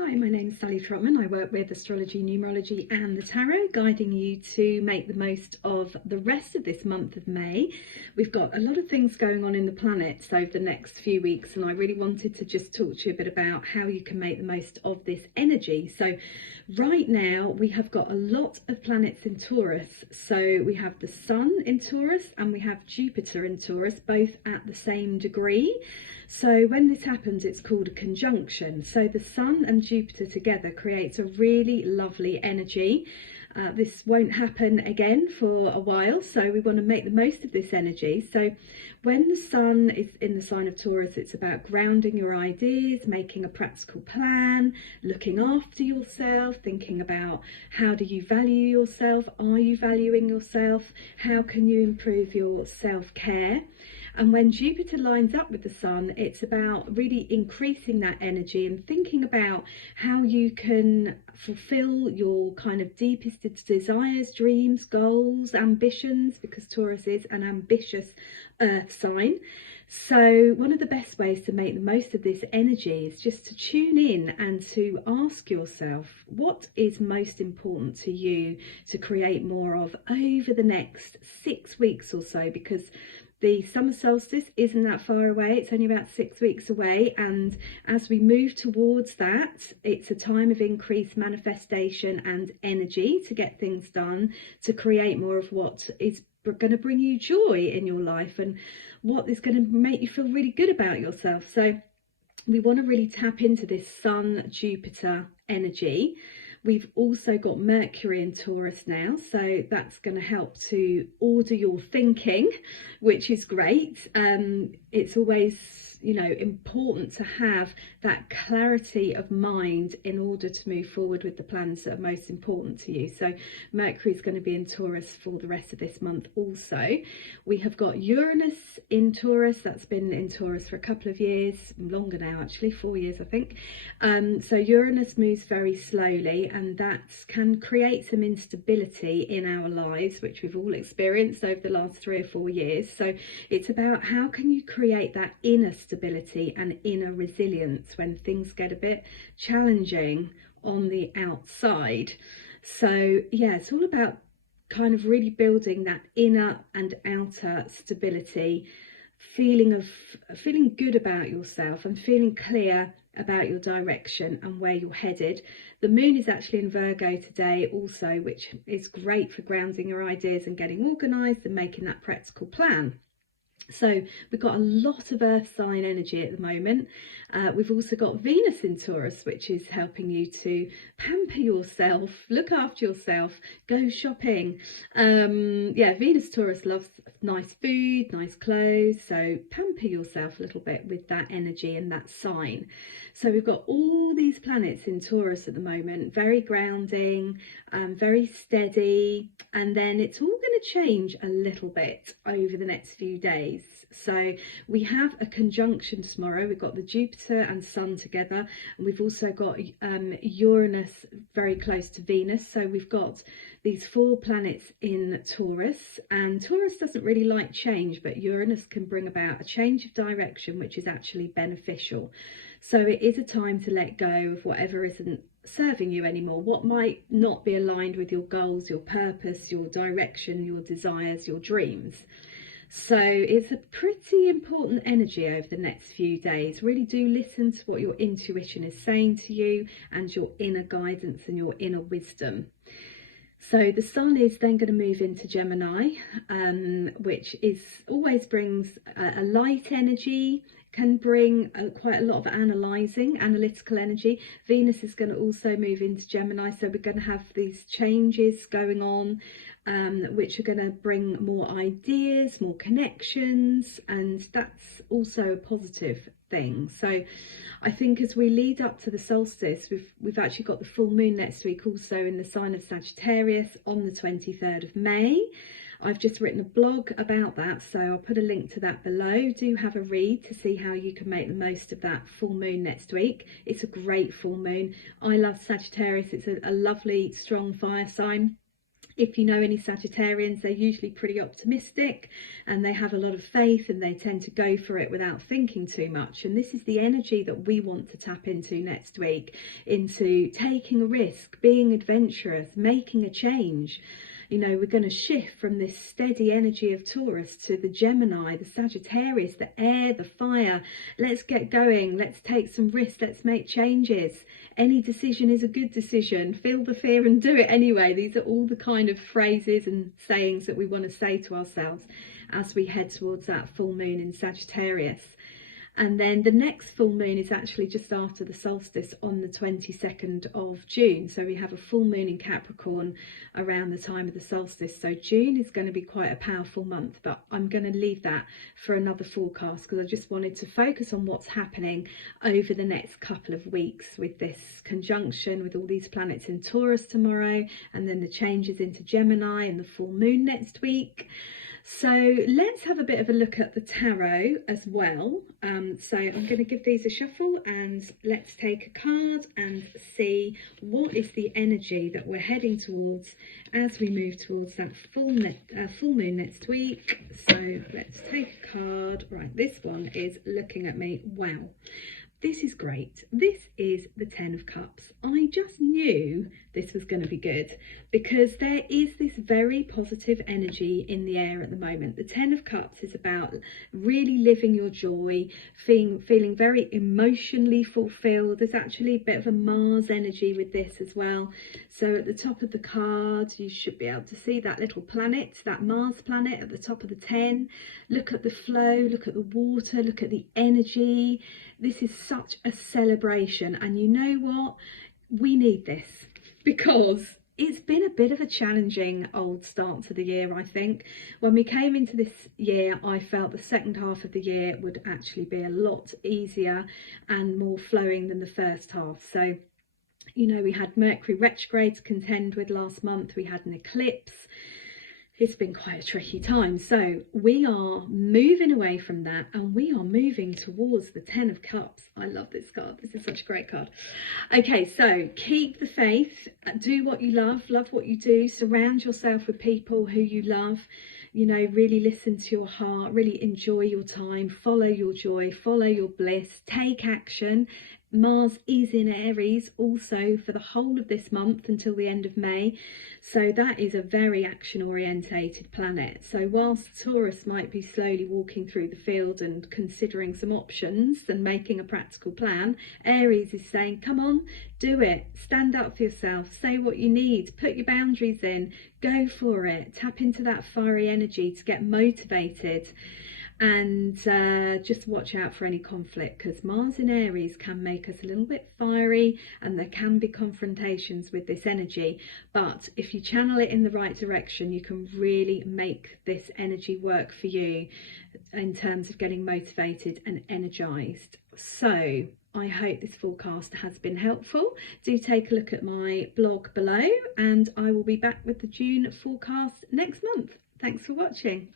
Hi, my name is Sally Trotman. I work with astrology, numerology and the tarot, guiding you to make the most of the rest of this month of May. We've got a lot of things going on in the planets over the next few weeks, and I really wanted to just talk to you a bit about how you can make the most of this energy. So right now we have got a lot of planets in Taurus. So we have the Sun in Taurus and we have Jupiter in Taurus, both at the same degree. So when this happens, it's called a conjunction. So the Sun and Jupiter together creates a really lovely energy. This won't happen again for a while, so we want to make the most of this energy. So when the Sun is in the sign of Taurus, it's about grounding your ideas, making a practical plan, looking after yourself, thinking about how do you value yourself, are you valuing yourself, how can you improve your self-care. And when Jupiter lines up with the Sun, it's about really increasing that energy and thinking about how you can fulfill your kind of deepest desires, dreams, goals, ambitions, because Taurus is an ambitious earth sign. So one of the best ways to make the most of this energy is just to tune in and to ask yourself, what is most important to you to create more of over the next 6 weeks or so? Because the summer solstice isn't that far away, it's only about 6 weeks away, and as we move towards that, it's a time of increased manifestation and energy to get things done, to create more of what is going to bring you joy in your life and what is going to make you feel really good about yourself. So we want to really tap into this Sun-Jupiter energy. We've also got Mercury in Taurus now, so that's going to help to order your thinking, which is great. It's always, important to have that clarity of mind in order to move forward with the plans that are most important to you. So Mercury is going to be in Taurus for the rest of this month also. We have got Uranus in Taurus. That's been in Taurus for a couple of years, longer now actually, 4 years I think. So Uranus moves very slowly, and that can create some instability in our lives, which we've all experienced over the last 3 or 4 years. So it's about how can you create that inner stability and inner resilience when things get a bit challenging on the outside. So yeah, it's all about kind of really building that inner and outer stability, feeling good about yourself and feeling clear about your direction and where you're headed. The moon is actually in Virgo today also, which is great for grounding your ideas and getting organised and making that practical plan. So we've got a lot of earth sign energy at the moment. We've also got Venus in Taurus, which is helping you to pamper yourself, look after yourself, go shopping. Venus Taurus loves nice food, nice clothes, so pamper yourself a little bit with that energy and that sign. So we've got all these planets in Taurus at the moment, very grounding, very steady, and then it's all going to change a little bit over the next few days. So we have a conjunction tomorrow. We've got the Jupiter and Sun together, and we've also got Uranus very close to Venus. So we've got these 4 planets in Taurus, and Taurus doesn't really like change, but Uranus can bring about a change of direction, which is actually beneficial. So it is a time to let go of whatever isn't serving you anymore, what might not be aligned with your goals, your purpose, your direction, your desires, your dreams. So it's a pretty important energy over the next few days. Really do listen to what your intuition is saying to you and your inner guidance and your inner wisdom. So the Sun is then going to move into Gemini, which always brings a light energy, can bring quite a lot of analytical energy. Venus is going to also move into Gemini, so we're going to have these changes going on, which are going to bring more ideas, more connections, and that's also a positive thing. So I think as we lead up to the solstice, we've actually got the full moon next week also in the sign of Sagittarius on the 23rd of May. I've just written a blog about that, so I'll put a link to that below. Do have a read to see how you can make the most of that full moon next week. It's a great full moon. I love Sagittarius. It's a lovely, strong fire sign. If you know any Sagittarians, they're usually pretty optimistic and they have a lot of faith and they tend to go for it without thinking too much. And this is the energy that we want to tap into next week, into taking a risk, being adventurous, making a change. You know, we're going to shift from this steady energy of Taurus to the Gemini, the Sagittarius, the air, the fire. Let's get going. Let's take some risks. Let's make changes. Any decision is a good decision. Feel the fear and do it anyway. These are all the kind of phrases and sayings that we want to say to ourselves as we head towards that full moon in Sagittarius. And then the next full moon is actually just after the solstice on the 22nd of June. So we have a full moon in Capricorn around the time of the solstice. So June is going to be quite a powerful month, but I'm going to leave that for another forecast because I just wanted to focus on what's happening over the next couple of weeks with this conjunction with all these planets in Taurus tomorrow, and then the changes into Gemini and the full moon next week. So let's have a bit of a look at the tarot as well. So I'm going to give these a shuffle and let's take a card and see what is the energy that we're heading towards as we move towards that full moon next week. So let's take a card. Right, this one is looking at me. Wow. This is great. This is the 10 of Cups. I just knew this was going to be good because there is this very positive energy in the air at the moment. The 10 of Cups is about really living your joy, feeling very emotionally fulfilled. There's actually a bit of a Mars energy with this as well. So at the top of the card, you should be able to see that little planet, that Mars planet at the top of the 10. Look at the flow, look at the water, look at the energy. This is such a celebration, and you know what? We need this because it's been a bit of a challenging old start to the year, I think. When we came into this year, I felt the second half of the year would actually be a lot easier and more flowing than the first half. So, you know, we had Mercury Retrograde to contend with last month. We had an eclipse. It's been quite a tricky time. So we are moving away from that and we are moving towards the 10 of Cups. I love this card. This is such a great card. Okay, so keep the faith, do what you love what you do, surround yourself with people who you love, you know, really listen to your heart, really enjoy your time, follow your joy, follow your bliss, take action. Mars is in Aries also for the whole of this month until the end of May, so that is a very action orientated planet. So whilst Taurus might be slowly walking through the field and considering some options and making a practical plan, Aries is saying, come on, do it, stand up for yourself, say what you need, put your boundaries in, go for it, tap into that fiery energy to get motivated. And just watch out for any conflict, because Mars in Aries can make us a little bit fiery and there can be confrontations with this energy. But if you channel it in the right direction, you can really make this energy work for you in terms of getting motivated and energized. So I hope this forecast has been helpful. Do take a look at my blog below and I will be back with the June forecast next month. Thanks for watching.